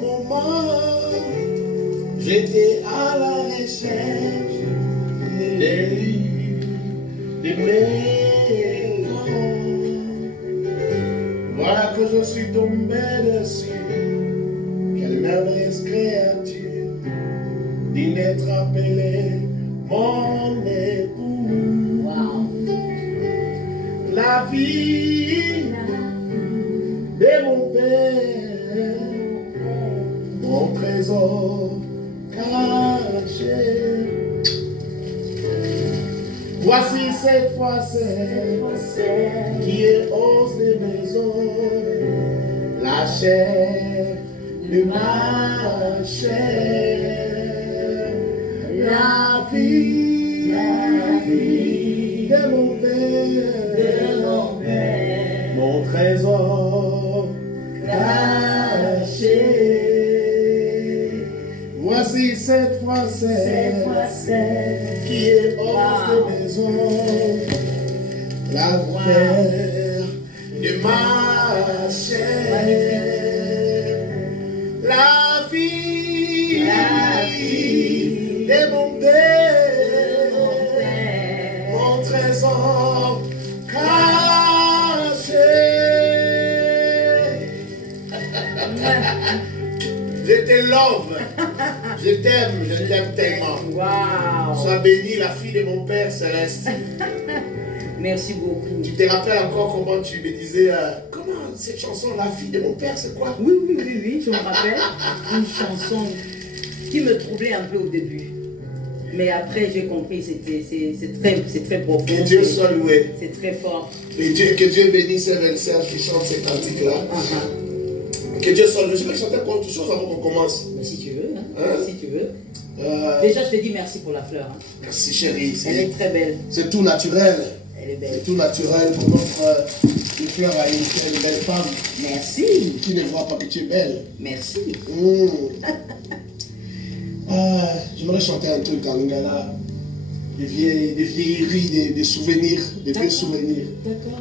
moment, j'étais à la recherche des livres, des mémoires. Voilà que je suis tombé dessus. Quelle merveilleuse créature, digne d'être appelée mon époux. Wow. La vie de mon père, mon trésor caché. Voici cette fois celle qui est hausse des maisons, la chair de ma chair, la vie de mon père, mon trésor caché. Voici cette fois celle qui est hors de maison, la terre de ma chair, la vie de mon père, mon trésor caché. Je te love. Je t'aime tellement. Wow. Sois bénie, la fille de mon Père Céleste. Merci beaucoup. Tu te rappelles encore comment tu me disais, comment cette chanson, la fille de mon Père, c'est quoi? Oui, je me rappelle. Une chanson qui me troublait un peu au début. Mais après, j'ai compris, c'est très profond. Que Dieu soit loué. C'est très fort. Et que Dieu bénisse Evan Serge qui chante ces cantiques-là. Que Dieu soit loué. Je vais chanter encore autre chose avant qu'on commence. Mais si tu veux, si tu veux. Déjà, je te dis merci pour la fleur. Merci chérie. Elle est très belle. C'est tout naturel. Elle est belle. C'est tout naturel pour notre fleur à une belle femme. Merci. Qui ne voit pas que tu es belle. Merci. J'aimerais chanter un truc en lingala. Des vieilleries, des souvenirs, des vieux souvenirs. D'accord.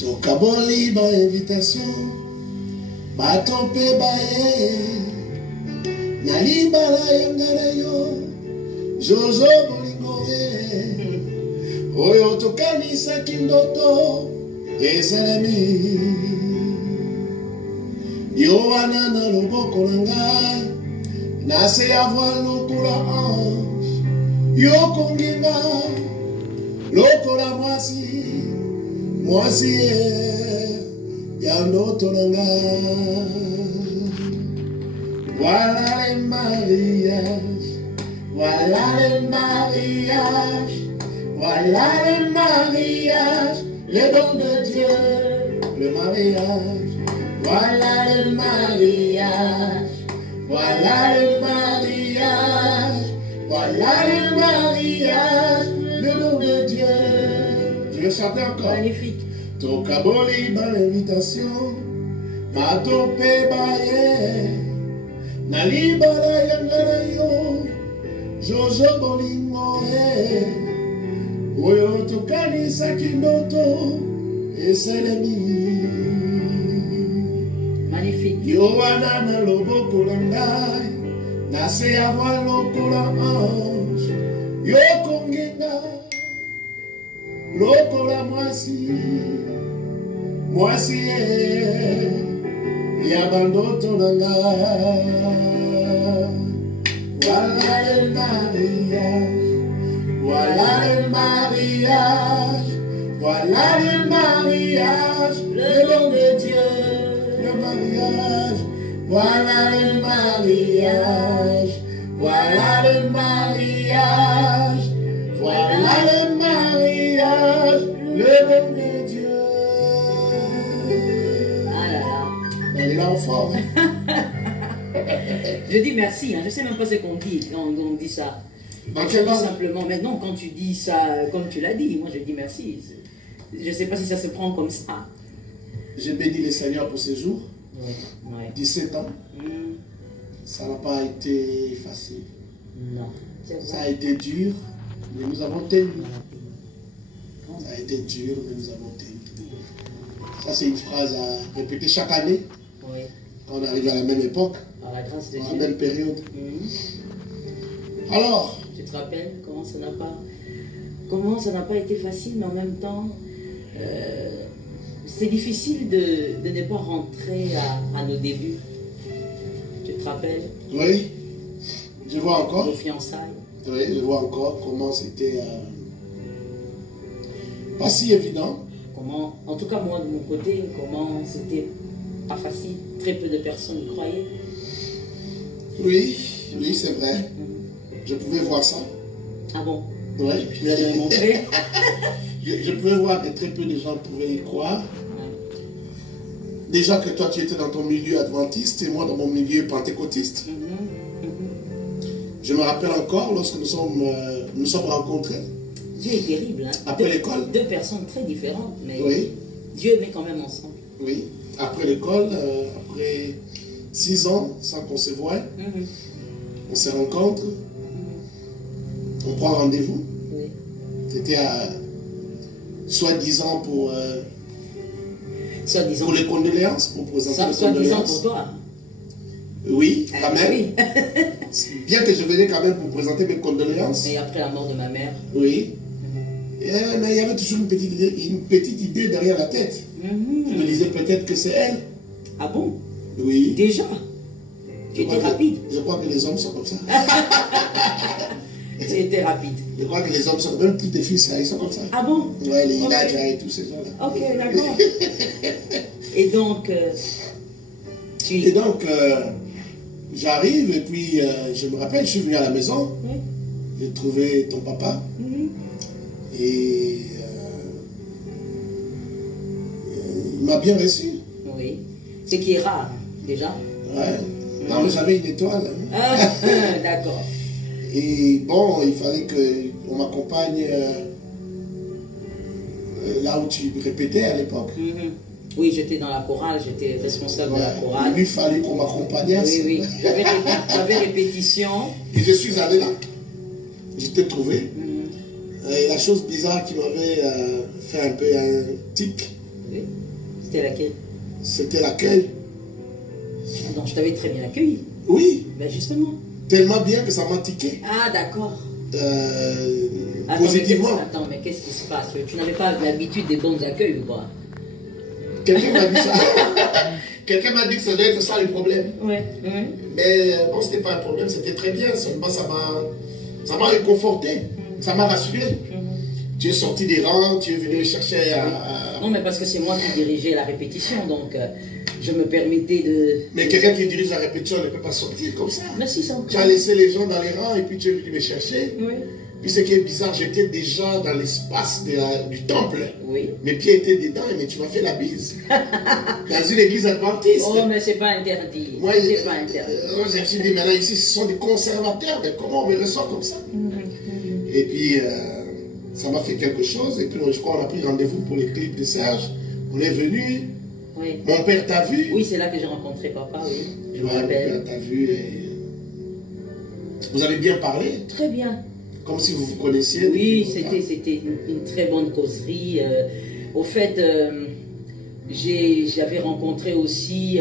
Tokaboli ba invitation, ba tompe ba ye, nalibala yangala yo, Jojo bolingo ye, oyo tokanisa kindoto, esalemi, yo wana na loboko na ngai, nase ya voile lokola ange, yo konginga, lokola mwasi, mwasi ya ndoto na ngai. Voilà les mariages, voilà les mariages, voilà les mariages, les dons de Dieu, le mariage. Voilà les mariages, voilà les mariages, voilà les mariages, le don de Dieu. Je vais chanter encore. Magnifique. Tokaboli ba l'invitation, matope ba ye, nalibala yangala yo, Jojo bolingo ye, oyo tokanisa kindoto, esalemi. Magnifique. Yo wana na loboko na ngai, nase ya voile lokola ange, yo kongenga, lokola mwasi, mwasi ya bandoto na ngai. Voilà le mariage, voilà le mariage, voilà le mariage, le don de Dieu, le mariage. Voilà le mariage, voilà le mariage, voilà le mariage, le don de Dieu. Ah là là. Elle est là en forme. Je dis merci, je ne sais même pas ce qu'on dit quand on dit ça. Dans quelle langue? Simplement, maintenant quand tu dis ça comme tu l'as dit, moi je dis merci. Je ne sais pas si ça se prend comme ça. J'ai béni le Seigneur pour ces jours. Ouais. 17 ans. Ça n'a pas été facile. Non. Ça a été dur, mais nous avons tenu. Ça a été dur, mais nous avons tenu. Ça, c'est une phrase à répéter chaque année. Oui. On arrive à la même époque, Par la grâce de à la Dieu. même période. Mhm. Alors, Tu te rappelles comment ça n'a pas été facile, mais en même temps, c'est difficile de ne pas rentrer à nos débuts. Tu te rappelles? oui, je vois encore. Nos fiançailles. Oui, je vois encore comment c'était pas si évident. Comment, en tout cas moi de mon côté, comment c'était pas facile. Très peu de personnes y croyaient. Oui, oui, c'est vrai. Mhm. Je pouvais voir ça. Ah bon? Oui. Tu me l'avais montré? Je pouvais voir que très peu de gens pouvaient y croire. Ouais. Déjà que toi, tu étais dans ton milieu adventiste et moi dans mon milieu pentecôtiste. Mhm. Mhm. Je me rappelle encore lorsque nous sommes rencontrés. Dieu est terrible, hein? Après l'école. Deux personnes très différentes, mais Oui, Dieu met quand même ensemble. oui. Après l'école, après 6 ans sans qu'on se voie, Mhm. on se rencontre, Mhm. on prend rendez-vous. Oui. C'était soi-disant pour Soi-disant. les condoléances, pour présenter les Soi-disant pour condoléances. toi. Oui, Ah, quand même. oui. Bien que je venais quand même pour présenter mes condoléances. Et après la mort de ma mère. Oui. Mais il y avait toujours une petite idée derrière la tête. Je me disais peut-être que c'est elle. Ah bon? Oui. Déjà? Tu Je crois étais rapide. je crois que les hommes sont comme ça. Tu étais rapide. Je crois que les hommes sont, même toutes les filles, ils sont comme ça. Ah bon? Ouais, les Ok. Inadja et tous ces gens-là. Ok, d'accord. Et donc, Et donc, j'arrive et puis je me rappelle, je suis venu à la maison, Oui. j'ai trouvé ton papa Mhm. et il m'a bien reçu. Oui. Ce qui est rare, déjà. Ouais. Non, mais j'avais une étoile. Ah, d'accord. Et bon, il fallait qu'on m'accompagne là où tu répétais à l'époque. Mhm. Oui, j'étais dans la chorale, j'étais responsable de la Il chorale. lui fallait qu'on m'accompagnasse. Oui, oui. J'avais répétition. Et je suis allé là. Je t'ai trouvé. Mhm. Et la chose bizarre qui m'avait fait un peu un tic, Oui. C'était laquelle? c'était l'accueil. Donc, je t'avais très bien accueilli. Oui, Ben justement. tellement bien que ça m'a tiqué. Ah, d'accord. Positivement. Mais qu'est-ce qui se passe? Tu n'avais pas l'habitude des bons accueils ou quoi? Quelqu'un m'a dit ça. Quelqu'un m'a dit que ça devait être ça le problème. Oui. Mais bon, c'était pas un problème, c'était très bien. Seulement, ça m'a réconforté. Ça m'a rassuré. Tu es sorti des rangs, tu es venu chercher à... Non, mais parce que c'est moi qui dirigeais la répétition, donc je me permettais de... Mais quelqu'un qui dirige la répétition ne peut pas sortir comme ça. Mais si, ça Tu as laissé les gens dans les rangs et puis tu es venu me chercher. Oui. Puis ce qui est bizarre, j'étais déjà dans l'espace du temple. Oui. Mes pieds étaient dedans, mais tu m'as fait la bise. Dans une église adventiste. Oh, mais c'est pas interdit. Moi, C'est pas interdit. je me suis dit, maintenant ici, ce sont des conservateurs, mais comment on me reçoit comme ça? Et puis, ça m'a fait quelque chose. Et puis, je crois qu'on a pris rendez-vous pour les clips de Serge. On est venu. Oui. Mon père t'a vu. Oui, c'est là que j'ai rencontré papa, oui. Je me Ouais, mon rappelle. père t'a vu. Et... Vous avez bien parlé, Très bien. comme si vous vous connaissiez. Oui, depuis longtemps. c'était une très bonne causerie. Au fait, j'avais rencontré aussi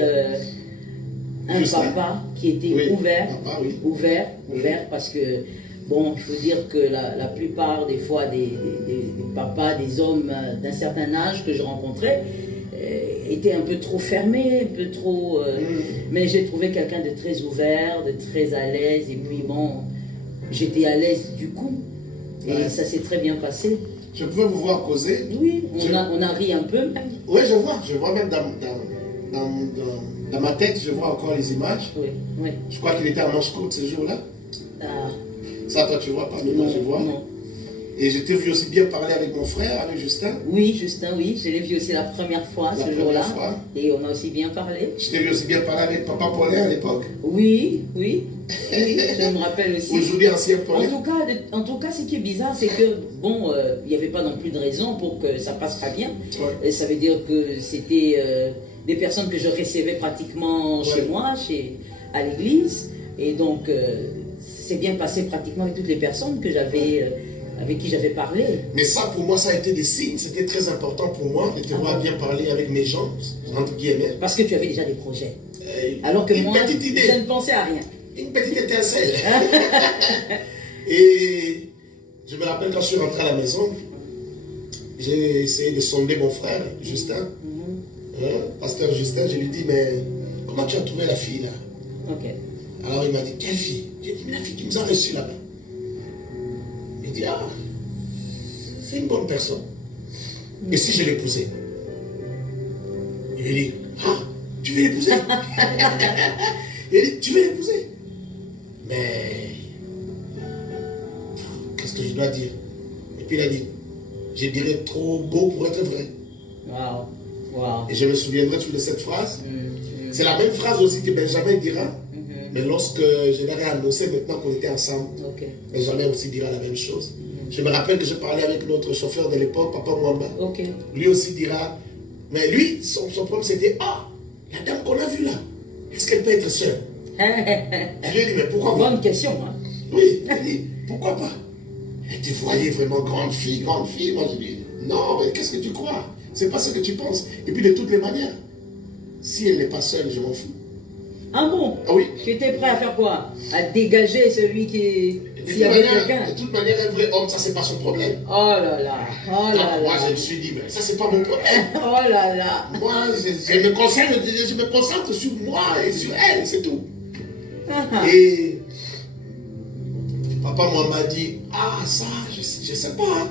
un Justin. papa qui était Oui, ouvert. papa, oui. Ouvert parce que, bon, il faut dire que la plupart des fois des papas, des hommes d'un certain âge que je rencontrais, étaient un peu trop fermés, un peu trop... Mais j'ai trouvé quelqu'un de très ouvert, de très à l'aise, et puis bon, j'étais à l'aise du coup, et Ouais. ça s'est très bien passé. Je pouvais vous voir causer. Oui, on a ri un peu même. Oui, je vois même dans ma tête, je vois encore les images. Oui, oui. Je crois qu'il était à manche courte ce jour-là. Ah, Ça, toi, tu vois pas, mais moi, je vois. non. Et je t'ai vu aussi bien parler avec mon frère, avec Justin. Oui, Justin, oui, je l'ai vu aussi la première fois La ce première jour-là, fois. et on a aussi bien parlé. Je t'ai vu aussi bien parler avec papa Paulin à l'époque. Oui, oui, oui, je me rappelle aussi. Aujourd'hui, ancien En Paulin. tout cas, ce qui est bizarre, c'est que, bon, il n'y avait pas non plus de raison pour que ça passe pas bien. Ouais. Et ça veut dire que c'était des personnes que je recevais pratiquement chez Ouais. moi, à l'église. Et donc, c'est bien passé pratiquement avec toutes les personnes que j'avais avec qui j'avais parlé. Mais ça, pour moi, ça a été des signes. C'était très important pour moi de te voir bien parler avec mes gens, entre guillemets. Parce que tu avais déjà des projets. Alors que moi, je ne pensais à rien. Une petite étincelle. Et je me rappelle quand je suis rentré à la maison, j'ai essayé de sonder mon frère, Justin. Pasteur Justin, je lui dis, mais comment tu as trouvé la fille là? Ok. Alors il m'a dit, quelle fille? J'ai dit, la fille qui nous a reçus là-bas. Il dit, ah, c'est une bonne personne. Et si je l'épousais? Il lui dit, ah, tu veux l'épouser? Il dit, tu veux l'épouser? Mais, qu'est-ce que je dois dire? Et puis il a dit, je dirais trop beau pour être vrai. Wow. Wow. Et je me souviendrai toujours de cette phrase. C'est la même phrase aussi que Benjamin dira. Mais lorsque je leur ai annoncé maintenant qu'on était ensemble, Benjamin aussi dira la même chose. Je me rappelle que je parlais avec notre chauffeur de l'époque, Papa Mwamba. Lui aussi dira, mais lui, son problème c'était, ah, la dame qu'on a vue là, est-ce qu'elle peut être sœur? Je lui ai dit, mais pourquoi pas? Bonne question, hein? Oui, il a dit, pourquoi pas? Elle te voyait vraiment grande fille, grande fille. Moi je lui ai dit, non, mais qu'est-ce que tu crois? C'est pas ce que tu penses. Et puis de toutes les manières, si elle n'est pas seule, je m'en fous. Ah bon? Ah oui. Tu étais prêt à faire quoi? À dégager celui qui... S'il y avait quelqu'un. De toute manière, un vrai homme, ça c'est pas son problème. Oh là là. Oh là là. Moi je me suis dit, mais ça c'est pas mon problème. Oh là là. Moi, je me concentre sur moi et sur elle, c'est tout. Et papa moi m'a dit, ah ça, je sais pas.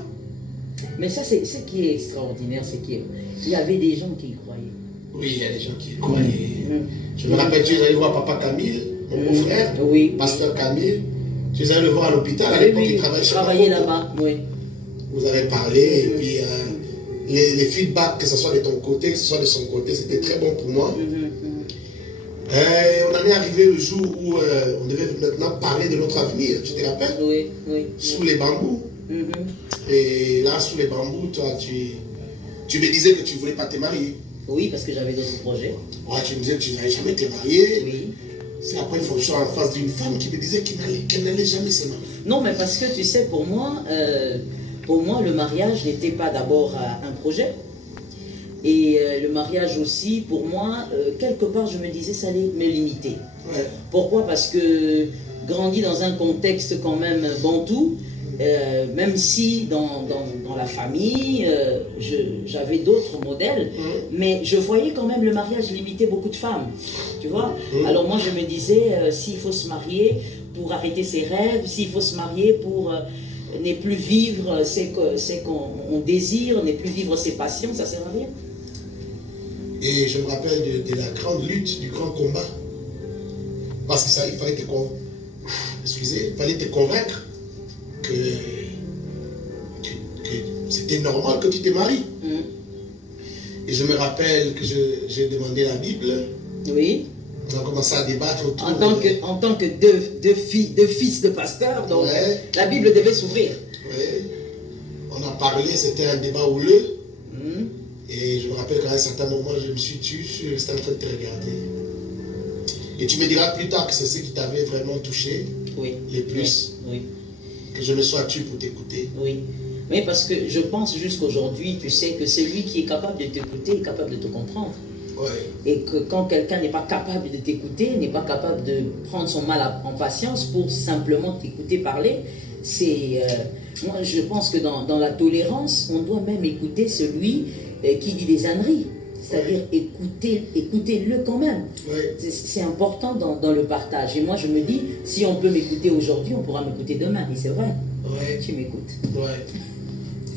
Mais ça, c'est ce qui est extraordinaire, c'est qu'il y avait des gens qui y croyaient. Oui, il y a des gens qui y croyaient. Je me rappelle, tu es allé voir papa Camille, mon beau-frère, pasteur Camille. Tu es allé le voir à l'hôpital, à l'époque, il travaillait là-bas. Oui. Vous avez parlé, et puis les feedbacks, que ce soit de ton côté, que ce soit de son côté, c'était très bon pour moi. On en est arrivé le jour où on devait maintenant parler de notre avenir, tu te rappelles? Oui. Sous les bambous. Et là, sous les bambous, toi, tu me disais que tu ne voulais pas te marier. Oui, parce que j'avais d'autres projets. Ouais, tu me disais que tu n'allais jamais te marier. Oui. C'est après une fois que je suis en face d'une femme qui me disait qu'elle n'allait jamais se marier. Non, mais parce que tu sais, pour moi, le mariage n'était pas d'abord un projet. Et le mariage aussi, pour moi, quelque part, je me disais, ça allait me limiter. Ouais. Pourquoi? Parce que grandi dans un contexte quand même bantou, même si dans la famille, j'avais d'autres modèles, mais je voyais quand même le mariage limiter beaucoup de femmes, tu vois. Alors moi je me disais, s'il faut se marier pour arrêter ses rêves, s'il faut se marier pour ne plus vivre ce qu'on désire, ne plus vivre ses passions, ça sert à rien. Et je me rappelle de la grande lutte, du grand combat, parce que ça, il fallait te convaincre que c'était normal que tu te maries. Et je me rappelle que j'ai demandé la Bible. Oui. On a commencé à débattre autour en tant que deux fils de pasteurs, donc la Bible devait s'ouvrir. Oui. On a parlé, c'était un débat houleux. Et je me rappelle qu'à un certain moment, je me suis tué, je suis resté en train de te regarder. Et tu me diras plus tard que c'est ce qui t'avait vraiment touché le plus. Oui. Que je me sois tué pour t'écouter. Oui. Mais parce que je pense jusqu'aujourd'hui, tu sais que celui qui est capable de t'écouter est capable de te comprendre. Ouais. Et que quand quelqu'un n'est pas capable de t'écouter, n'est pas capable de prendre son mal en patience pour simplement t'écouter parler, c'est... moi, je pense que dans la tolérance, on doit même écouter celui qui dit des âneries. C'est-à-dire écoutez-le quand même. Ouais. C'est important dans le partage. Et moi, je me dis, si on peut m'écouter aujourd'hui, on pourra m'écouter demain. Et c'est vrai. Ouais. Tu m'écoutes. Ouais.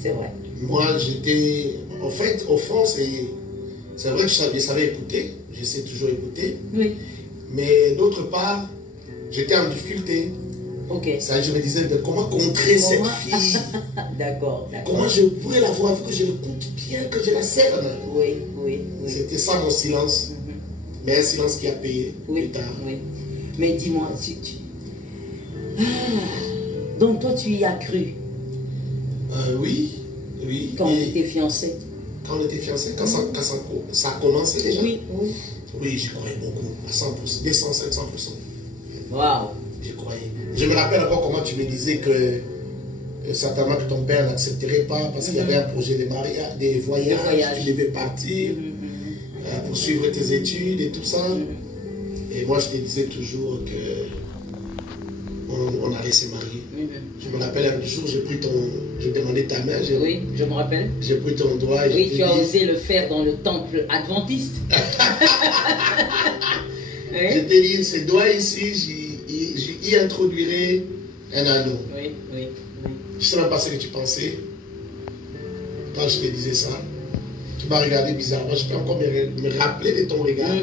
C'est vrai. Moi, j'étais... En fait, au fond, c'est vrai que je savais écouter. Je sais toujours écouter. Oui. Mais d'autre part, j'étais en difficulté. Ok. Ça, je me disais, comment contrer cette fille? D'accord. Comment je pourrais la voir, que je l'écoute bien, que je la cerne? Oui. C'était ça mon silence. Mais un silence qui a payé plus tard. Oui. Mais dis-moi, donc toi, tu y as cru? Oui. Quand on était fiancés? Quand on était fiancés, quand ça a commencé déjà? Oui. Oui, j'y croyais beaucoup, à 100%, 200, 500%. Waouh. J'y croyais. Je me rappelle encore comment tu me disais que Et certainement que ton père n'accepterait pas parce qu'il y avait un projet de mariage, des voyages, tu devais partir pour suivre tes études et tout ça. Et moi, je te disais toujours que on allait se marier. Je me rappelle un jour, j'ai demandé ta main. Oui, je me rappelle. J'ai pris ton doigt. Et oui, tu as osé le faire dans le temple adventiste. Oui. Je t'ai dit, ce doigt ici, j'y introduirai un anneau. Oui, oui, oui. Je ne sais même pas ce que tu pensais. Quand je te disais ça, tu m'as regardé bizarrement. Je peux encore me rappeler de ton regard.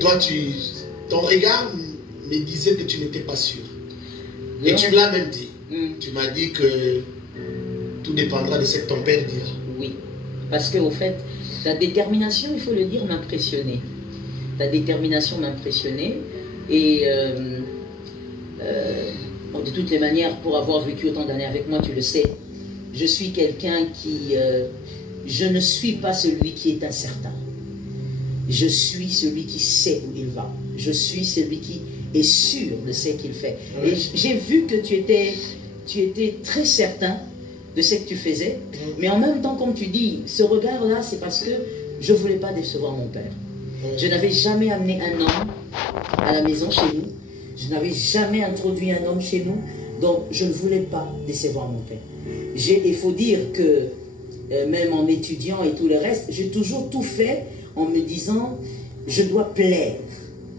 Toi, ton regard me disait que tu n'étais pas sûr. Et tu me l'as même dit. Tu m'as dit que tout dépendra de ce que ton père dira. Oui, parce qu'au fait, ta détermination, il faut le dire, m'impressionnait. Ta détermination m'impressionnait. Et de toutes les manières, pour avoir vécu autant d'années avec moi, tu le sais, je suis quelqu'un qui... je ne suis pas celui qui est incertain. Je suis celui qui sait où il va. Je suis celui qui est sûr de ce qu'il fait. Oui. Et j'ai vu que tu étais très certain de ce que tu faisais. Mais en même temps, comme tu dis, ce regard-là, c'est parce que je ne voulais pas décevoir mon père. Je n'avais jamais amené un homme à la maison chez nous. Je n'avais jamais introduit un homme chez nous. Donc, je ne voulais pas décevoir mon père. Il faut dire que, même en étudiant et tout le reste, j'ai toujours tout fait en me disant, je dois plaire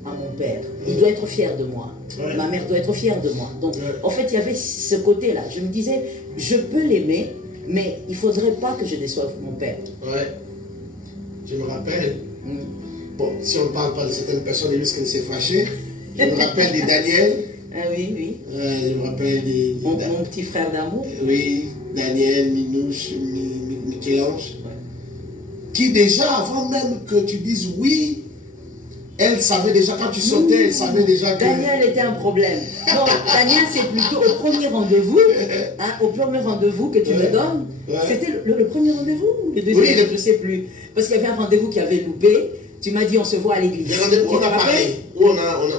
à mon père. Il doit être fier de moi. Ouais. Ma mère doit être fière de moi. Donc, en fait, il y avait ce côté-là. Je me disais, je peux l'aimer, mais il ne faudrait pas que je déçoive mon père. Ouais. Je me rappelle. Bon, si on ne parle pas de certaines personnes, il risque de se fâcher. Je me rappelle de Daniel. Ah oui, oui. Je me rappelle de mon petit frère d'amour. Oui, Daniel, Minouche, Michel-Ange. Qui déjà, avant même que tu dises oui, elle savait déjà, quand tu sautais, elle savait déjà que... Daniel était un problème. Non, Daniel, c'est plutôt au premier rendez-vous, au premier rendez-vous que tu me donnes. C'était le premier rendez-vous ou le deuxième, je ne sais plus. Parce qu'il y avait un rendez-vous qui avait loupé. Tu m'as dit, on se voit à l'église. Le rendez-vous qu'on a parlé, où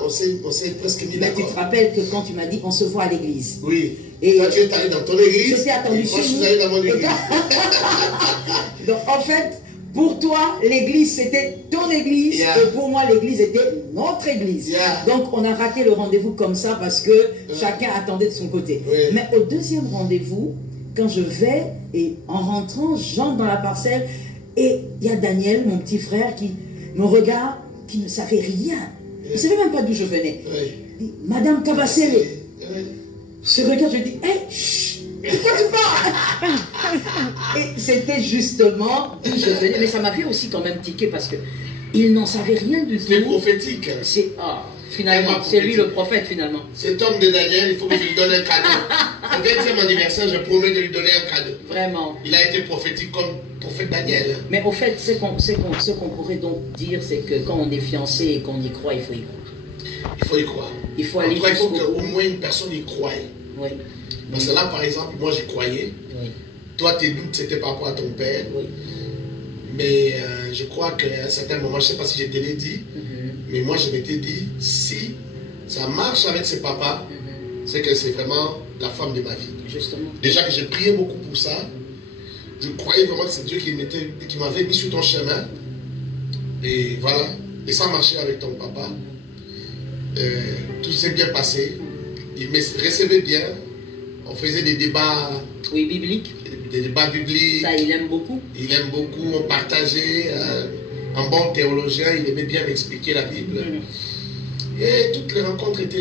on s'est presque mis d'accord. Tu te rappelles que quand tu m'as dit, on se voit à l'église. Oui. Et toi, tu es allé dans ton église. Je t'ai attendu chez nous. Moi, je suis allé dans mon église. Donc, en fait, pour toi, l'église, c'était ton église. Et pour moi, l'église était notre église. Donc, on a raté le rendez-vous comme ça parce que chacun attendait de son côté. Mais au deuxième rendez-vous, quand je vais, et en rentrant, j'entre dans la parcelle, et il y a Daniel, mon petit frère, qui me regarde, qui ne savait rien. Il ne savait même pas d'où je venais. Il dit, Madame Kabasele. Je regarde, je dis, hé, chut, de quoi tu parles? Et c'était justement d'où je venais. Mais ça m'a fait aussi quand même tiquer parce qu'il n'en savait rien du tout. C'est prophétique. Finalement, c'est lui le prophète finalement. Cet homme de Daniel, il faut que je lui donne un cadeau. Au 20e anniversaire, je promets de lui donner un cadeau. Vraiment. Il a été prophétique comme prophète Daniel. Mais au fait, ce qu'on pourrait donc dire, c'est que quand on est fiancé et qu'on y croit, il faut y croire. Il faut y croire. Il faut aller il faut qu'au moins une personne y croie. Oui. Parce que là, par exemple, moi j'y croyais. Oui. Toi, tes doutes, c'était par rapport à ton père. Oui. Mais je crois qu'à un certain moment, je ne sais pas si je te l'ai dit, mais moi je m'étais dit, si ça marche avec ses papas, c'est que c'est vraiment la femme de ma vie. Justement. Déjà que j'ai prié beaucoup pour ça, je croyais vraiment que c'est Dieu qui m'avait mis sur ton chemin. Et voilà, et ça marchait avec ton papa. Tout s'est bien passé. Il me recevait bien. On faisait des débats. Oui, bibliques. Des débats bibliques. Ça, il aime beaucoup. Il aime beaucoup. On partageait. Un bon théologien, il aimait bien m'expliquer la Bible. Et toutes les rencontres étaient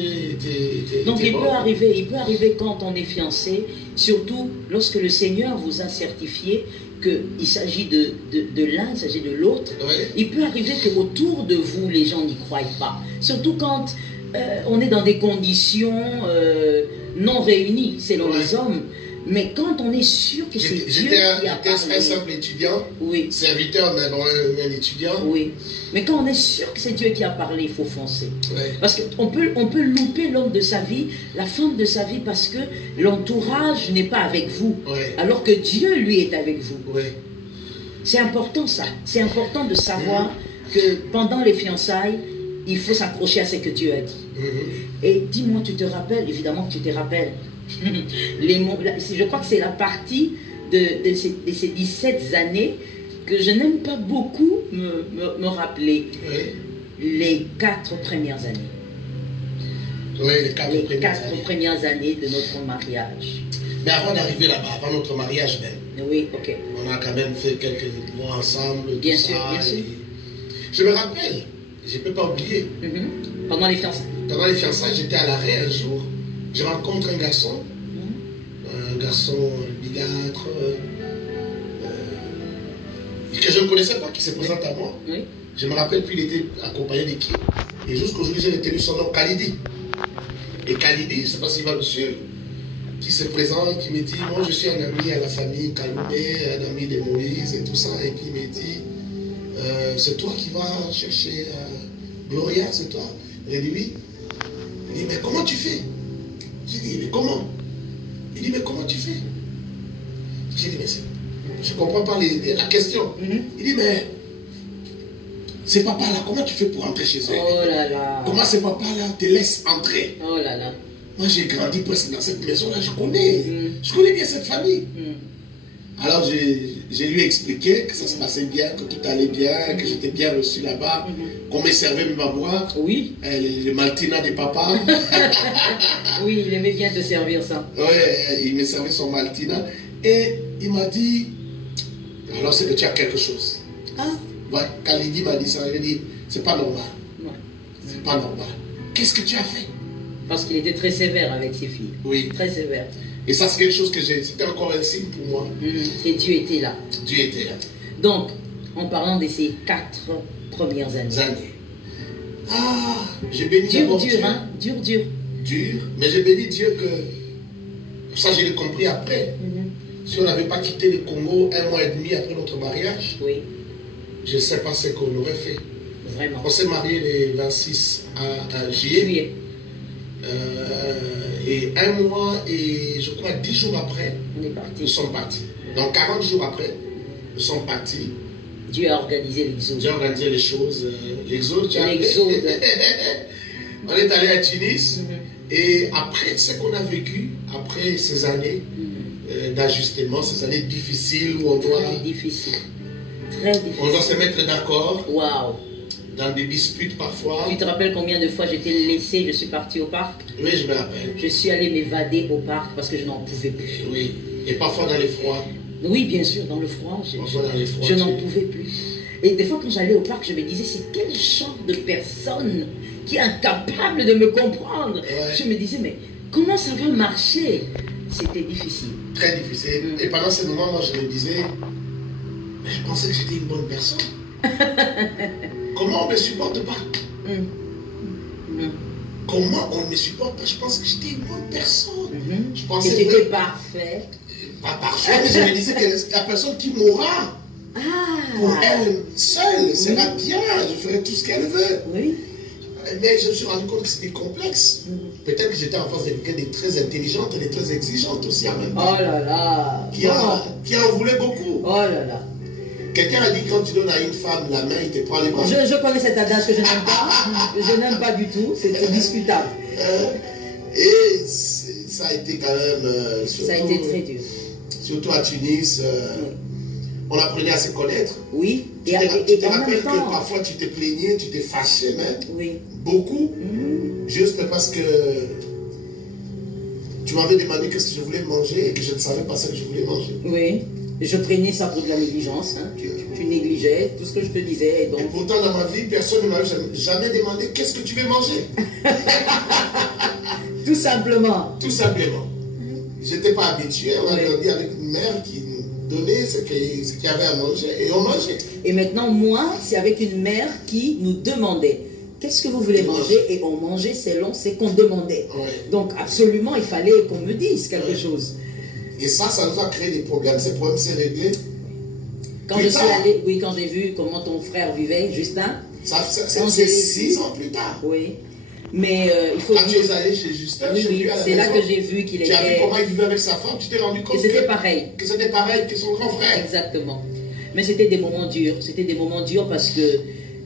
donc il peut arriver quand on est fiancé, surtout lorsque le Seigneur vous a certifié qu'il s'agit de l'un, il s'agit de l'autre. Ouais. Il peut arriver qu'autour de vous, les gens n'y croient pas. Surtout quand on est dans des conditions non réunies, selon les hommes. Mais quand on est sûr que c'est Dieu qui a parlé... J'étais un simple étudiant, serviteur d'un étudiant. Oui, mais quand on est sûr que c'est Dieu qui a parlé, il faut foncer. Ouais. Parce qu'on peut louper l'homme de sa vie, la femme de sa vie, parce que l'entourage n'est pas avec vous, alors que Dieu, lui, est avec vous. Ouais. C'est important ça. C'est important de savoir que pendant les fiançailles, il faut s'accrocher à ce que Dieu a dit. Et dis-moi, tu te rappelles, évidemment que tu te rappelles, les mots, je crois que c'est la partie de ces 17 années que je n'aime pas beaucoup me rappeler. Les 4 premières années. Oui, les 4 premières années de notre mariage. Mais avant d'arriver là-bas, avant notre mariage même, oui, ok. On a quand même fait quelques mois ensemble. Bien sûr, bien sûr. Je me rappelle, je ne peux pas oublier. Pendant les fiançailles. Pendant les fiançailles, j'étais à l'arrêt un jour. Je rencontre un garçon bilâtre, que je ne connaissais pas, qui se présente à moi. Oui. Je me rappelle plus, il était accompagné de qui. Et jusqu'aujourd'hui, j'ai retenu son nom, Khalidi. Et Khalidi, je ne sais pas s'il va le suivre, qui se présente, qui me dit, moi je suis un ami à la famille Kaloumé, un ami de Moïse et tout ça. Et puis il me dit, c'est toi qui vas chercher Gloria, c'est toi? J'ai dit oui. Il dit, mais comment tu fais? J'ai dit, mais comment? Il dit, mais comment tu fais? J'ai dit, mais je ne comprends pas la question. Il dit, mais ces papas-là, comment tu fais pour entrer chez eux? Oh là là. Comment ces papas-là te laissent entrer? Oh là là. Moi, j'ai grandi presque dans cette maison-là, je connais bien cette famille. Alors, je lui ai expliqué que ça se passait bien, que tout allait bien, que j'étais bien reçu là-bas, qu'on me servait même à boire. Oui. Le maltina des papas. Oui, il aimait bien te servir ça. Oui, il me servait son maltina. Et il m'a dit, alors c'est que tu as quelque chose. Ah. Ouais, Khalidi m'a dit ça, il a dit, c'est pas normal. Ouais. C'est pas normal. Qu'est-ce que tu as fait? Parce qu'il était très sévère avec ses filles. Oui. Très sévère. Et ça, c'est quelque chose que c'était encore un signe pour moi. Et Dieu était là. Dieu était là. Donc, en parlant de ces 4 premières années. Ah, j'ai béni dur, Dieu. hein? Dur. Dur. Mais j'ai béni Dieu que, ça je l'ai compris après. Si on n'avait pas quitté le Congo 1 mois et demi après notre mariage, oui. Je ne sais pas ce qu'on aurait fait. Vraiment. On s'est marié le 26 juillet. Et 1 mois et je crois 10 jours après, nous sommes partis. Donc 40 jours après, nous sommes partis. Dieu a organisé l'exode. Dieu a organisé les choses. L'exode. On est allé à Tunis. Et après ce qu'on a vécu, après ces années d'ajustement, ces années difficiles où on doit... Très difficile. Très difficile. On doit se mettre d'accord. Waouh. Dans des disputes parfois. Tu te rappelles combien de fois j'étais laissée, je suis partie au parc? Oui, je me rappelle. Je suis allée m'évader au parc parce que je n'en pouvais plus. Oui, et parfois dans les froids. Oui, bien sûr, dans le froid. Je n'en pouvais plus. Et des fois, quand j'allais au parc, je me disais, c'est quel genre de personne qui est incapable de me comprendre? Ouais. Je me disais, mais comment ça va marcher? C'était difficile. Très difficile. Et pendant ce moment, moi, je me disais, mais je pensais que j'étais une bonne personne. Comment on ne me supporte pas? Comment on ne me supporte pas? Je pense que j'étais une bonne personne. Je pensais que j'étais parfait. Pas parfait, mais je me disais que la personne qui mourra pour elle seule sera bien. Je ferai tout ce qu'elle veut. Oui. Mais je me suis rendu compte que c'était complexe. Peut-être que j'étais en face de quelqu'un de très intelligente et de très exigeante aussi en même temps. Oh là là. Qui en voulait beaucoup. Oh là là. Quelqu'un a dit que quand tu donnes à une femme la main, il te prend les mains. Je connais cet adage que je n'aime pas. Je n'aime pas du tout. C'est discutable. Et ça a été quand même... ça a été très dur. Surtout à Tunis, on apprenait à se connaître. Oui. Tu te rappelles que parfois tu te plaignais, tu te fâchais même. Oui. Beaucoup. Juste parce que tu m'avais demandé ce que je voulais manger et que je ne savais pas ce que je voulais manger. Oui. Je prenais ça pour de la négligence. Hein. Tu négligeais tout ce que je te disais. Et, donc... et pourtant, dans ma vie, personne ne m'a jamais demandé qu'est-ce que tu veux manger. Tout simplement. Tout simplement. Je n'étais pas habitué. On a grandi avec une mère qui nous donnait ce qu'il y avait à manger et on mangeait. Et maintenant, moi, c'est avec une mère qui nous demandait qu'est-ce que vous voulez manger et on mangeait selon ce qu'on demandait. Donc, absolument, il fallait qu'on me dise quelque chose. Et ça nous a créé des problèmes. Ces problèmes s'est réglé. Quand je suis allée, oui, quand j'ai vu comment ton frère vivait, Justin. C'est 6 ans plus tard. Oui. Mais il faut quand tu es allé chez Justin, oui, c'est là que j'ai vu qu'il était... Tu as vu comment il vivait avec sa femme, tu t'es rendu compte que c'était pareil. Que c'était pareil que son grand frère. Exactement. Mais c'était des moments durs. C'était des moments durs parce que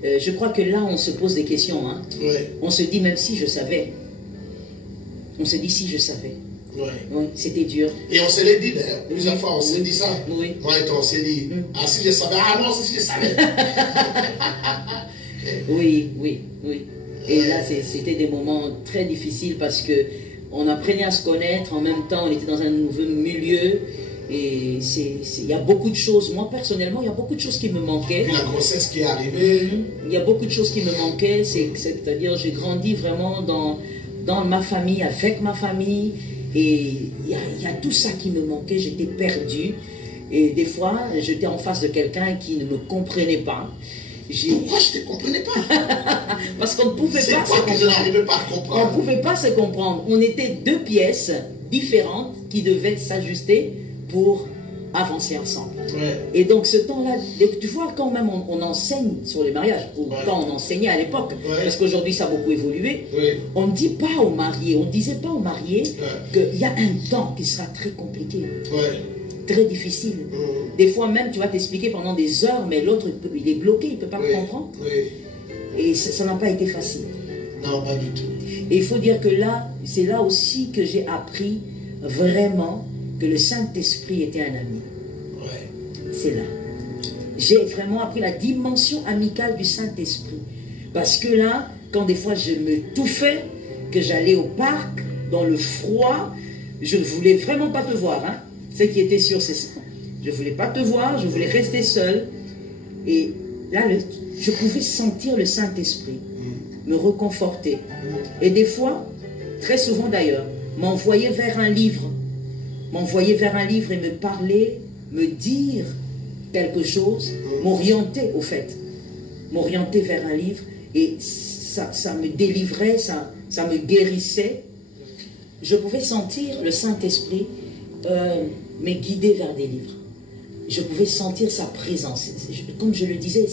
je crois que là, on se pose des questions. Hein. Ouais. On se dit, même si je savais. On se dit, si je savais. Ouais. Oui, c'était dur. Et on se l'est dit d'ailleurs, plusieurs fois, on s'est dit ça. Oui. Moi et toi, on s'est dit, ah si je savais, ah non, si je savais. Oui. Et là, c'était des moments très difficiles parce que on apprenait à se connaître, en même temps, on était dans un nouveau milieu. Et il y a beaucoup de choses, moi personnellement, il y a beaucoup de choses qui me manquaient. Puis la grossesse qui est arrivée. Il y a beaucoup de choses qui me manquaient, c'est-à-dire j'ai grandi vraiment dans ma famille, avec ma famille. Et il y a tout ça qui me manquait, j'étais perdue. Et des fois, j'étais en face de quelqu'un qui ne me comprenait pas. Pourquoi je ne te comprenais pas? Parce qu'on ne pouvait pas se comprendre. C'est quoi que je n'arrivais pas à comprendre? On ne pouvait pas se comprendre. On était deux pièces différentes qui devaient s'ajuster pour avancer ensemble. Ouais. Et donc ce temps-là, tu vois, quand même on enseigne sur les mariages, ou quand on enseignait à l'époque, parce qu'aujourd'hui ça a beaucoup évolué, on ne dit pas aux mariés, on ne disait pas aux mariés qu'il y a un temps qui sera très compliqué, très difficile. Des fois même tu vas t'expliquer pendant des heures, mais l'autre il est bloqué, il ne peut pas comprendre. Et ça n'a pas été facile. Non, pas du tout. Et il faut dire que là, c'est là aussi que j'ai appris vraiment que le Saint-Esprit était un ami. C'est là. J'ai vraiment appris la dimension amicale du Saint-Esprit. Parce que là, quand des fois je me touffais, que j'allais au parc, dans le froid, je ne voulais vraiment pas te voir. Hein. Ce qui était sûr, c'est ça. Je ne voulais pas te voir, je voulais rester seul. Et là, je pouvais sentir le Saint-Esprit me reconforter. Et des fois, très souvent d'ailleurs, m'envoyer vers un livre. M'envoyer vers un livre et me parler, me dire quelque chose, m'orienter au fait. M'orienter vers un livre et ça me délivrait, ça me guérissait. Je pouvais sentir le Saint-Esprit me guider vers des livres. Je pouvais sentir sa présence. Comme je le disais,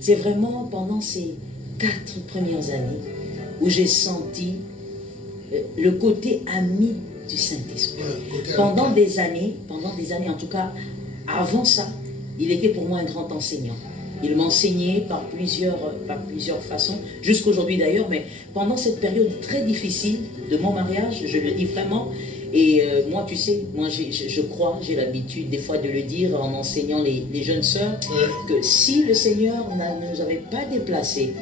c'est vraiment pendant ces 4 premières années où j'ai senti le côté ami du Saint-Esprit. Pendant des années, en tout cas, avant ça, il était pour moi un grand enseignant. Il m'enseignait par plusieurs façons, jusqu'aujourd'hui d'ailleurs, mais pendant cette période très difficile de mon mariage, je le dis vraiment, et moi tu sais, moi je crois, j'ai l'habitude des fois de le dire en enseignant les jeunes sœurs, que si le Seigneur ne nous avait pas déplacés,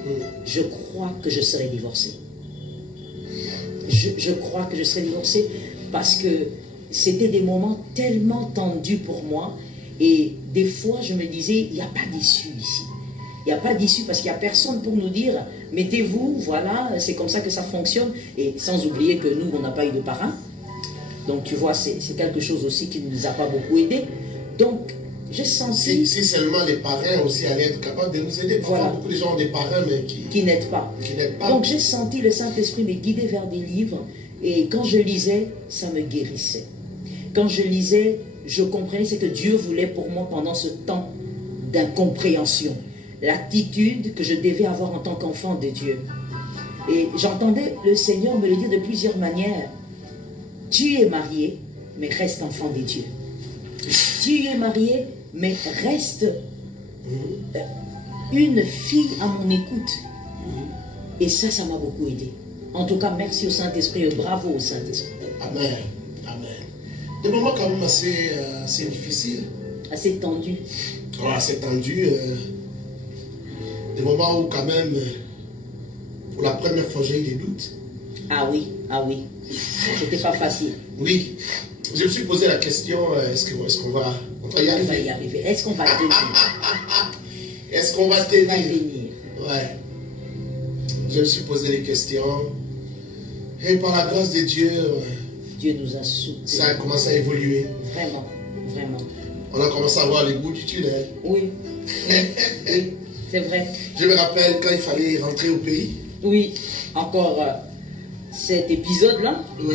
je crois que je serais divorcée. Je crois que je serais divorcée parce que c'était des moments tellement tendus pour moi. Et des fois, je me disais, il n'y a pas d'issue ici. Il n'y a pas d'issue parce qu'il n'y a personne pour nous dire, mettez-vous, voilà, c'est comme ça que ça fonctionne. Et sans oublier que nous, on n'a pas eu de parrain. Donc, tu vois, c'est quelque chose aussi qui ne nous a pas beaucoup aidés. Donc, j'ai senti... Si seulement les parrains aussi allaient être capables de nous aider. Parfois, voilà. Beaucoup de gens ont des parrains, mais qui n'aident pas. Donc, j'ai senti le Saint-Esprit me guider vers des livres. Et quand je lisais, ça me guérissait. Quand je lisais, je comprenais ce que Dieu voulait pour moi pendant ce temps d'incompréhension. L'attitude que je devais avoir en tant qu'enfant de Dieu. Et j'entendais le Seigneur me le dire de plusieurs manières. Tu es marié, mais reste enfant de Dieu. Tu es marié, mais reste une fille à mon écoute. Et ça m'a beaucoup aidé. En tout cas, merci au Saint-Esprit et bravo au Saint-Esprit. Amen. Amen. Des moments quand même assez difficiles. Assez tendus. Ouais, assez tendus. Des moments où quand même, pour la première fois, j'ai eu des doutes. Ah oui. C'était pas facile. Oui. Je me suis posé la question, est-ce qu'on va y arriver? On va y arriver. Est-ce qu'on va tenir? Est-ce qu'on va tenir? Ouais. Je me suis posé des questions. Et par la grâce de Dieu, Dieu nous a soutenus. Ça a commencé à évoluer. Vraiment. On a commencé à voir les bouts du tunnel. Oui, c'est vrai. Je me rappelle quand il fallait rentrer au pays. Oui, encore cet épisode-là. Oui.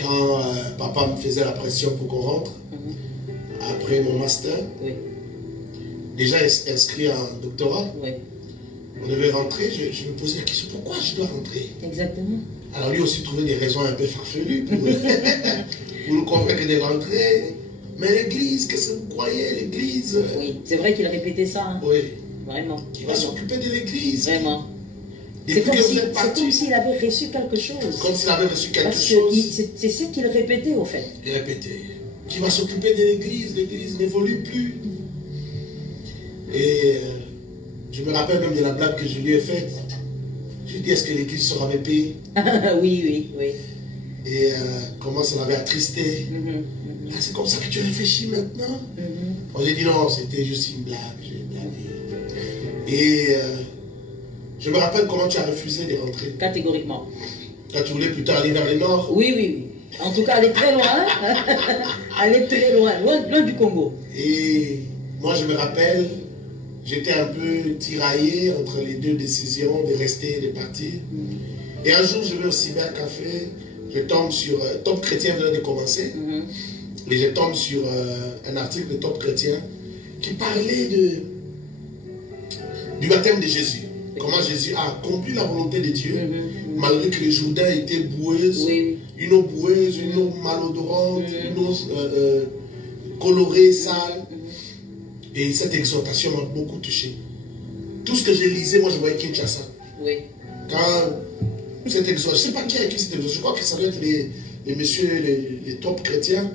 Quand papa me faisait la pression pour qu'on rentre, après mon master, déjà inscrit en doctorat, on devait rentrer. Je me posais la question, pourquoi je dois rentrer? Exactement. Alors lui aussi trouvait des raisons un peu farfelues pour nous convaincre de rentrer. Mais l'église, qu'est-ce que vous croyez, l'église? Oui, c'est vrai qu'il répétait ça. Hein. Oui. Vraiment. Qui va s'occuper de l'église. Vraiment. C'est comme s'il avait reçu quelque chose. Comme s'il avait reçu quelque chose. C'est ce qu'il répétait au fait. Il répétait. Qui va s'occuper de l'église n'évolue plus. Et je me rappelle même de la blague que je lui ai faite. Je lui ai dit, est-ce que l'église sera payée? Oui. Et comment ça l'avait attristé. Ah, c'est comme ça que tu réfléchis maintenant. J'ai dit non, c'était juste une blague. J'ai blagué. Et je me rappelle comment tu as refusé de rentrer. Catégoriquement. Quand tu voulais plutôt aller vers le nord. Oui. En tout cas, aller très loin. Aller très loin, loin du Congo. Et moi, je me rappelle, j'étais un peu tiraillé entre les deux décisions de rester et de partir. Et un jour, je vais au cybercafé, je tombe sur Top Chrétien venait de commencer. Et je tombe sur un article de Top Chrétien qui parlait du baptême de Jésus. Comment Jésus a accompli la volonté de Dieu, malgré que le Jourdain était boueuse, une eau boueuse, une eau malodorante, une eau colorée, sale. Et cette exhortation m'a beaucoup touché. Tout ce que je lisais, moi je voyais Kinshasa. Quand cette exhortation, je ne sais pas qui a écrit cette exhortation, je crois que ça doit être les messieurs, les top chrétiens.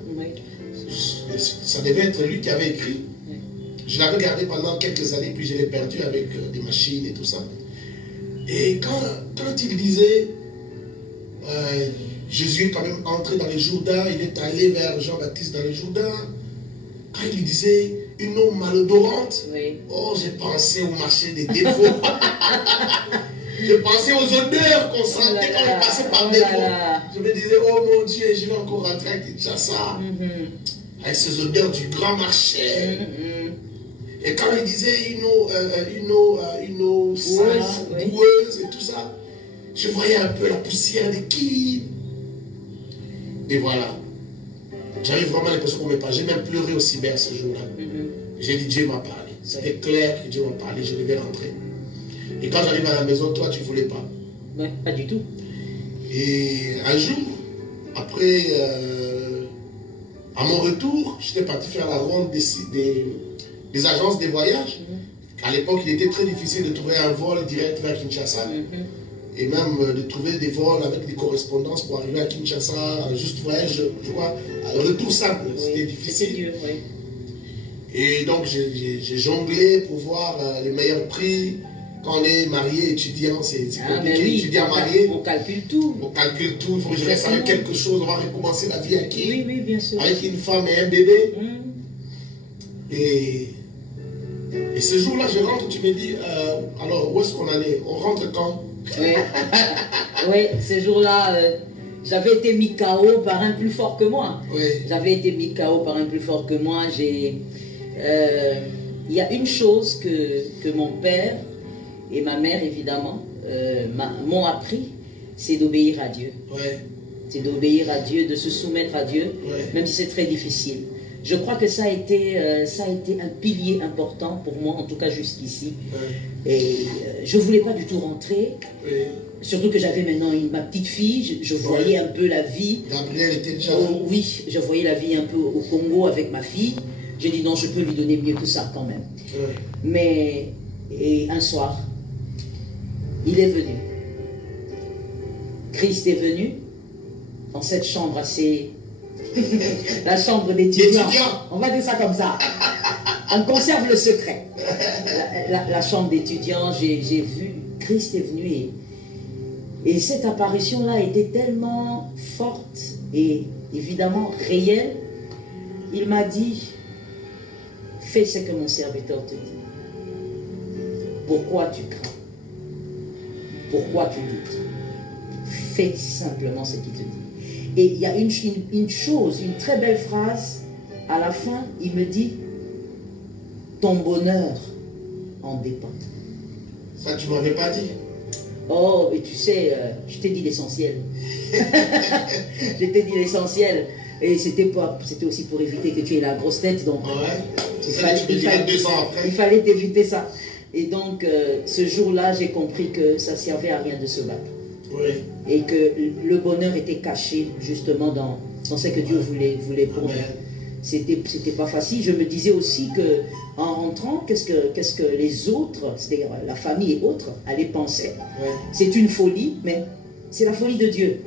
Ça devait être lui qui avait écrit. Je l'avais gardé pendant quelques années, puis je l'ai perdu avec des machines et tout ça. Et quand il disait, Jésus est quand même entré dans les Jourdains, il est allé vers Jean-Baptiste dans les Jourdains. Quand il disait une eau malodorante, oh, j'ai pensé au marché des dépôts. J'ai pensé aux odeurs qu'on sentait quand on passait par des dépôts. Je me disais, oh mon Dieu, je vais encore rentrer à Kinshasa. Avec ces odeurs du grand marché. Et quand il disait une eau sale, boueuse et tout ça, je voyais un peu la poussière des quilles. Et voilà. J'avais vraiment l'impression qu'on me parlait. J'ai même pleuré au cyber ce jour-là. J'ai dit, Dieu m'a parlé. C'était clair que Dieu m'a parlé, je devais rentrer. Et quand j'arrive à la maison, toi, tu ne voulais pas. Pas du tout. Et un jour, après, à mon retour, j'étais parti faire la ronde des agences de voyage. À l'époque, il était très difficile de trouver un vol direct vers Kinshasa. Et même de trouver des vols avec des correspondances pour arriver à Kinshasa, juste voyage, je crois, retour simple. C'était difficile. Dur, Et donc, j'ai jonglé pour voir les meilleurs prix. Quand on est marié, étudiant, c'est compliqué. Étudiant marié. On calcule tout. On calcule tout. Il faut que je reste avec quelque chose. On va recommencer la vie avec qui? Oui, bien sûr. Avec une femme et un bébé. Et ce jour-là, je rentre, tu me dis, alors où est-ce qu'on allait? On rentre quand? Oui, ce jour-là, j'avais été mis KO par un plus fort que moi. J'avais été mis KO par un plus fort que moi. Il y a une chose que mon père et ma mère, évidemment, m'ont appris, c'est d'obéir à Dieu. C'est d'obéir à Dieu, de se soumettre à Dieu, même si c'est très difficile. Je crois que ça a été un pilier important pour moi, en tout cas jusqu'ici. Et je ne voulais pas du tout rentrer. Surtout que j'avais maintenant ma petite fille, je voyais un peu la vie. Gabriel était déjà oui, je voyais la vie un peu au Congo avec ma fille. J'ai dit non, je peux lui donner mieux que ça quand même. Mais un soir, il est venu. Christ est venu dans cette chambre assez... la chambre d'étudiants. On va dire ça comme ça. On conserve le secret. La chambre d'étudiants, j'ai vu, Christ est venu et cette apparition-là était tellement forte et évidemment réelle. Il m'a dit, fais ce que mon serviteur te dit. Pourquoi tu crains? Pourquoi tu doutes? Fais simplement ce qu'il te dit. Et il y a une chose, une très belle phrase, à la fin, il me dit, ton bonheur en dépend. Ça, tu ne m'avais pas dit. Oh, mais tu sais, je t'ai dit l'essentiel. Je t'ai dit l'essentiel. Et c'était aussi pour éviter que tu aies la grosse tête. Donc, il fallait t'éviter ça. Et donc, ce jour-là, j'ai compris que ça ne servait à rien de se battre. Et que le bonheur était caché justement dans ce que Dieu voulait pour nous. c'était pas facile. Je me disais aussi que en rentrant, qu'est-ce que les autres, c'est-à-dire la famille et autres, allaient penser. Ouais. C'est une folie, mais c'est la folie de Dieu.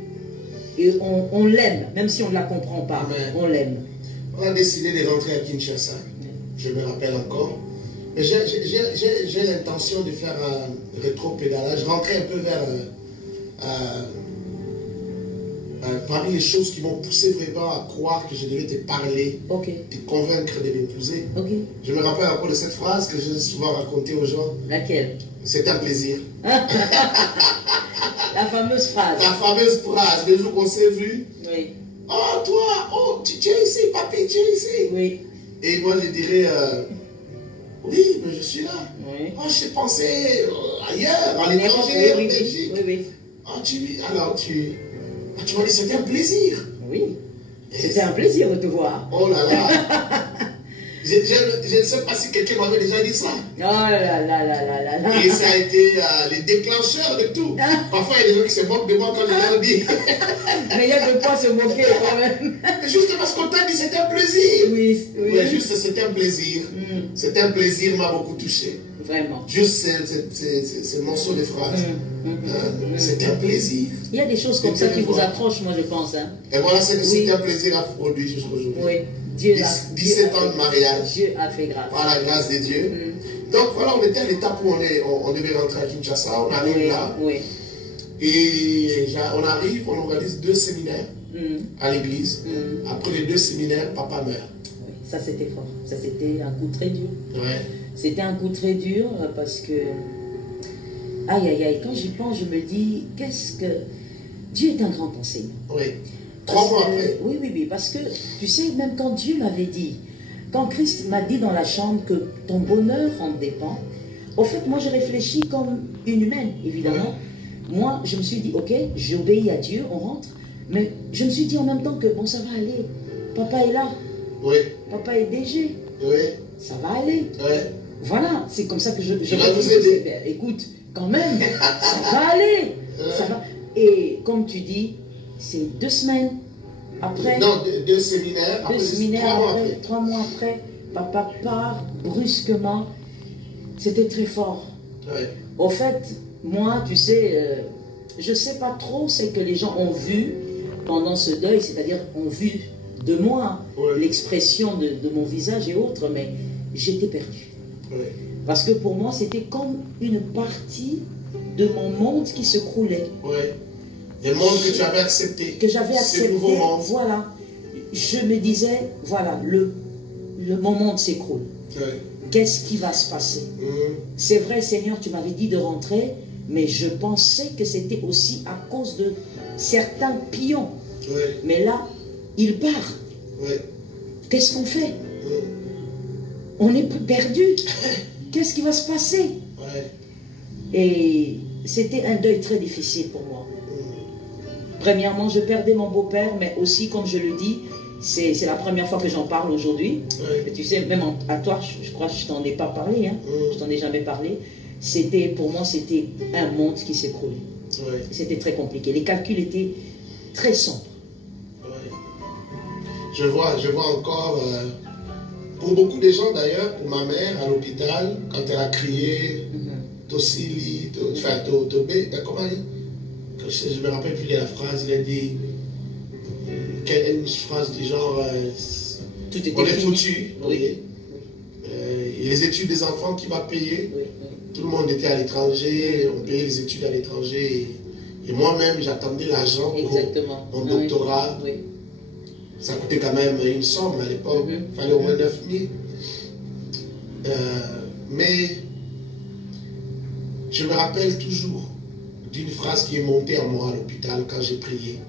Et on l'aime, même si on ne la comprend pas. Amen. On l'aime. On a décidé de rentrer à Kinshasa. Je me rappelle encore. Mais j'ai l'intention de faire un rétro-pédalage, rentrer un peu vers parmi les choses qui m'ont poussé vraiment à croire que je devais te parler, te convaincre de m'épouser. Je me rappelle encore de cette phrase que j'ai souvent racontée aux gens. Laquelle? C'est un plaisir. La fameuse phrase. La fameuse phrase, le jour qu'on s'est vu. Oui. Oh, toi, oh, tu es ici, papy, tu es ici. Oui. Et moi, je dirais, oui, mais je suis là. Oui. Oh, j'ai pensé ailleurs, à l'étranger, en Belgique. Oui, oui. Oh, tu m'as dit, c'était un plaisir. Oui. C'était un plaisir de te voir. Oh là là. Je ne sais pas si quelqu'un m'avait déjà dit ça. Oh là là là là là là. Et ça a été le déclencheur de tout. Parfois, il y a des gens qui se moquent de moi quand je leur dis. Mais il y a de quoi se moquer quand même. Juste parce qu'on t'a dit c'était un plaisir. Oui, oui. Ouais, juste c'était un plaisir. C'était un plaisir, m'a beaucoup touché. Vraiment. Juste ce morceau de phrase. C'était un plaisir. Il y a des choses comme ça qui vous accrochent, moi je pense. Hein. Et voilà, c'était un plaisir à produire jusqu'aujourd'hui. Oui. Dieu 17 ans de mariage. Dieu a fait grâce. Par la grâce de Dieu. Donc voilà, on était à l'étape où on devait rentrer à Kinshasa. On arrive là. Oui. Et on arrive, on organise 2 séminaires à l'église. Après les 2 séminaires, papa meurt. Oui, ça c'était fort. Ça c'était un coup très dur. Ouais. C'était un coup très dur parce que... Aïe, aïe, aïe. Quand j'y pense, je me dis, qu'est-ce que... Dieu est un grand enseignant. Oui. 3 mois après. Oui, oui, oui. Parce que, tu sais, même quand Dieu m'avait dit, quand Christ m'a dit dans la chambre que ton bonheur en dépend, au fait, moi, je réfléchis comme une humaine, évidemment. Moi, je me suis dit, ok, j'obéis à Dieu, on rentre. Mais je me suis dit en même temps que, bon, ça va aller. Papa est là. Oui. Papa est DG. Oui. Ça va aller. Oui. Voilà, c'est comme ça que je vais vous aider. Ben, écoute, quand même, ça va aller. Ça va. Et comme tu dis, c'est 2 semaines après. Non, 2 séminaires. 2 séminaires après, 3 mois après, papa part brusquement. C'était très fort. Oui. Au fait, moi, tu sais, je ne sais pas trop ce que les gens ont vu pendant ce deuil, c'est-à-dire ont vu de moi l'expression de mon visage et autres, mais j'étais perdue. Oui. Parce que pour moi, c'était comme une partie de mon monde qui se croulait. Oui. Le monde que tu avais accepté. Que j'avais accepté. Ce nouveau monde. Voilà. Je me disais, voilà, mon monde s'écroule. Oui. Qu'est-ce qui va se passer? C'est vrai, Seigneur, tu m'avais dit de rentrer, mais je pensais que c'était aussi à cause de certains pions. Oui. Mais là, il part. Oui. Qu'est-ce qu'on fait? On est perdu. Qu'est-ce qui va se passer? Et c'était un deuil très difficile pour moi. Premièrement, je perdais mon beau-père, mais aussi, comme je le dis, c'est la première fois que j'en parle aujourd'hui. Tu sais, même à toi, je crois que je t'en ai pas parlé, hein. Je t'en ai jamais parlé. Pour moi, c'était un monde qui s'écroulait. C'était très compliqué. Les calculs étaient très sombres. Je vois encore, pour beaucoup de gens d'ailleurs, pour ma mère à l'hôpital, quand elle a crié, Tosili, Tobé, comment il dit? Je ne me rappelle plus de la phrase, il a dit, une phrase du genre, on est foutu. Les études des enfants, qui va payer? Tout le monde était à l'étranger, on payait les études à l'étranger. Et moi-même, j'attendais l'argent pour mon doctorat. Ça coûtait quand même une somme à l'époque. Il fallait au moins 9 000. Mais je me rappelle toujours d'une phrase qui est montée en moi à l'hôpital quand j'ai prié.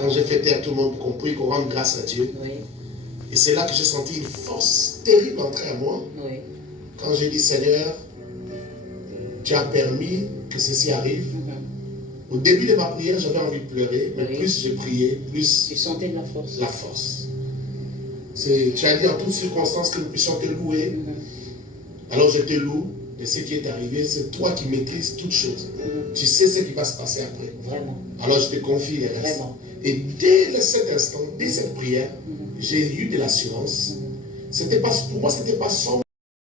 Quand j'ai fait taire tout le monde, compris qu'on rende grâce à Dieu. Et c'est là que j'ai senti une force terrible entrer à moi. Quand j'ai dit, Seigneur, tu as permis que ceci arrive. Au début de ma prière, j'avais envie de pleurer, mais plus j'ai prié, plus... Tu sentais de la force. La force. Tu as dit en toutes circonstances que nous puissions te louer. Alors je te loue, et ce qui est arrivé, c'est toi qui maîtrises toutes choses. Tu sais ce qui va se passer après. Vraiment. Alors je te confie les restes. Vraiment. Et dès cet instant, dès cette prière, j'ai eu de l'assurance. C'était pas, pour moi, c'était pas sombre.